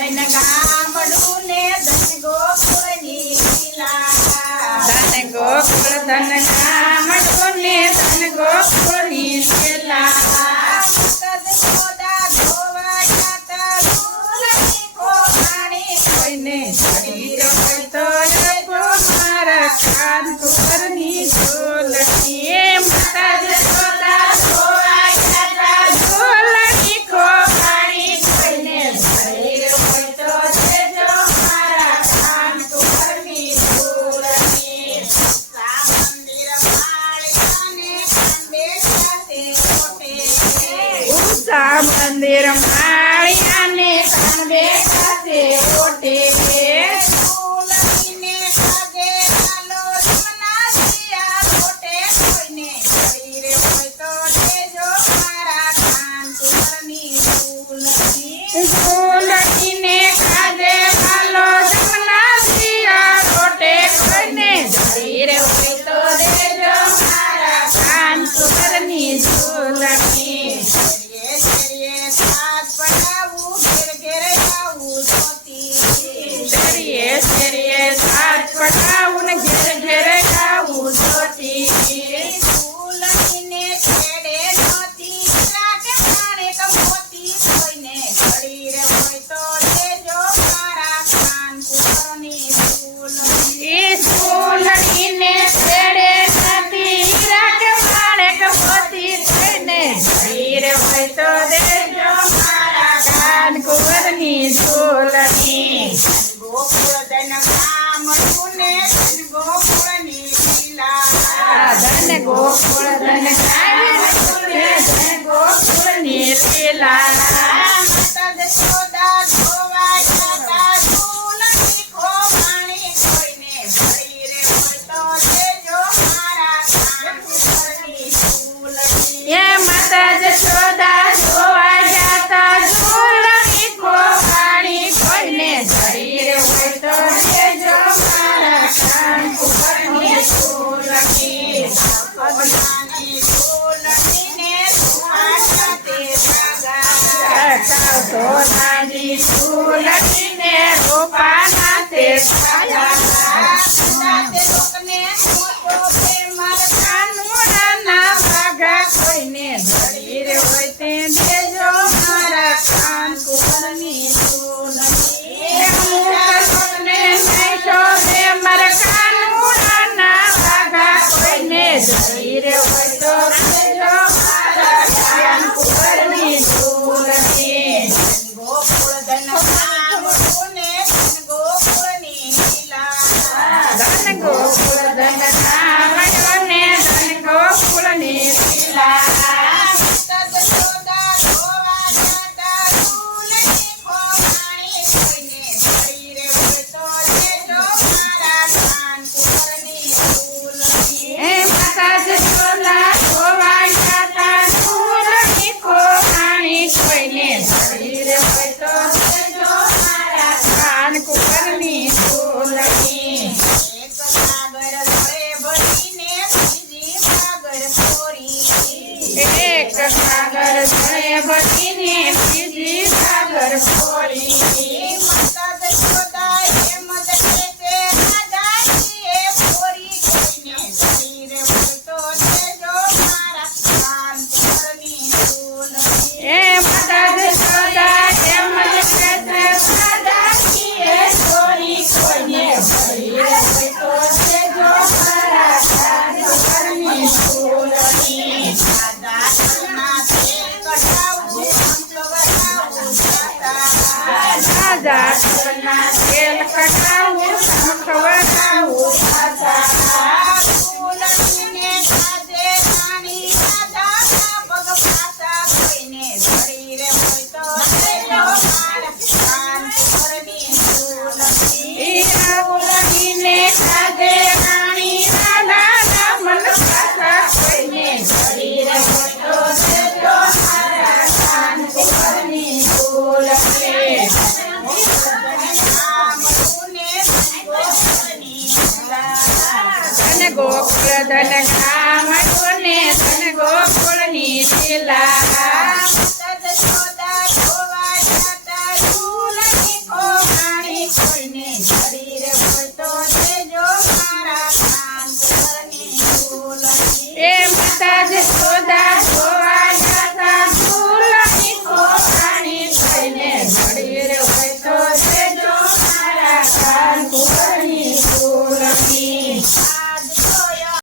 ગામડું ને ધન ગોકુળની લીલા ધન ગોકુળ ધન ગામડું ને ધન ગોકુળની લીલા કોઈને શરીર હોય તો મારા કાન કુંવરની ઝોલણી માતા જશોદા ધોવા ગયા ઝોલણી ખોવાણી કોઈને શરીર હોય તો દેજો મારા કાન કુંવરની ઝોલણી મંદિર માળિયાને કાંડે ખાતે ઓટે ઝૂલણીને ખાધે વાલો જમના સિયા રોટે કોઈને શરીર હોય તો દેજો મારા કાન કુંવરની ઝૂલણી શેરીએ સાત પટાવું ને ઘેર ઘેર ગાવું જોતી ઝૂલણીને છેડે નહોતી રાગે માણેક મોતી કોઈને શરીર હોય તો દેજો મારા કાન કુંવરની ઝૂલણી એ ઝૂલણીને છેડે નથી રાગે માણેક મોતી કોઈને શરીર હોય તો દેજો મારા કાન કુંવરની ઝૂલણી ગોકુળ ધન ગામડું ને ધન ગોકુળની લીલા ધન ગોકુળ ધન ગામડું ને ધન ગોકુળની લીલા માતા જશોદા ધોવા ગયા ઝૂલણી ખોવાણી કોઈને શરીર હોય તો દેજો મારા કાન કુંવરની ઝૂલણી એ માતા જશોદા ધોવા ગયા ઝૂલણી ખોવાણી કોઈને શરીર હોય તો દેજો મારા કાન કુંવરની ઝૂલણી અગનાની ઝૂલણીને ધુમાડા તે જાગા સોનાજી ઝૂલણીને રૂપાના તે કાનુડાના વાઘા કોઈને શરીર હોય તે દેજો મારા કાન કુંવરની ઝૂલણી મારા કાનુડાના વાઘા કોઈને શરીર હોય તો દેજો મારા કાન કુંવરની ઝૂલણી ગોકુળ ધન ગામડું ને ધન ગોકુળની લીલા ધન ગોકુળ ધન ગામડું ને ધન ગોકુળની લીલા માતા જશોદા ધોવા ગયા ઝૂલણી ખોવાણી કોઈને શરીર હોય તો દેજો મારા કાન કુંવરની ઝૂલણી એ માતા જશોદા ધોવા ગયા ઝૂલણી ખોવાણી કોઈને શરીર હોય તો દેજો મારા કાન કુંવરની ઝૂલણી એક સાગર ભરે ભરીને બીજી સાગર ફોરી એક સાગર જળે બનીને બીજી સાગર ફોરી માતા જશોદા એમ જ કહેતે રાજાજીએ ફોરી કોઈને શરીર હોય તો દેજો મારા કાન કુંવરની ઝૂલણી એ માતા જશોદા એમ જ કહેતે રાજાજીએ ફોરી કોઈને શરીર હોય તો દેજો મારા કાન કુંવરની ઝૂલણી રાજા ઘરના તેલ કટાવું ખવડાવું ખાતા ઝૂલણીને ખાધે રાણી રાજાના પગ પાછા કોઈને શરીર હોય તો દેજો મારા કાન કુંવરની ઝૂલણી ઝૂલણીને ખાધે રાણી રાધાના મન પાછા કોઈને શરીર હોય તો દેજો મારા કાન કુંવરની ઝૂલણી ધન ગોકુળ ધન ગામડું ને ધન ગોકુળ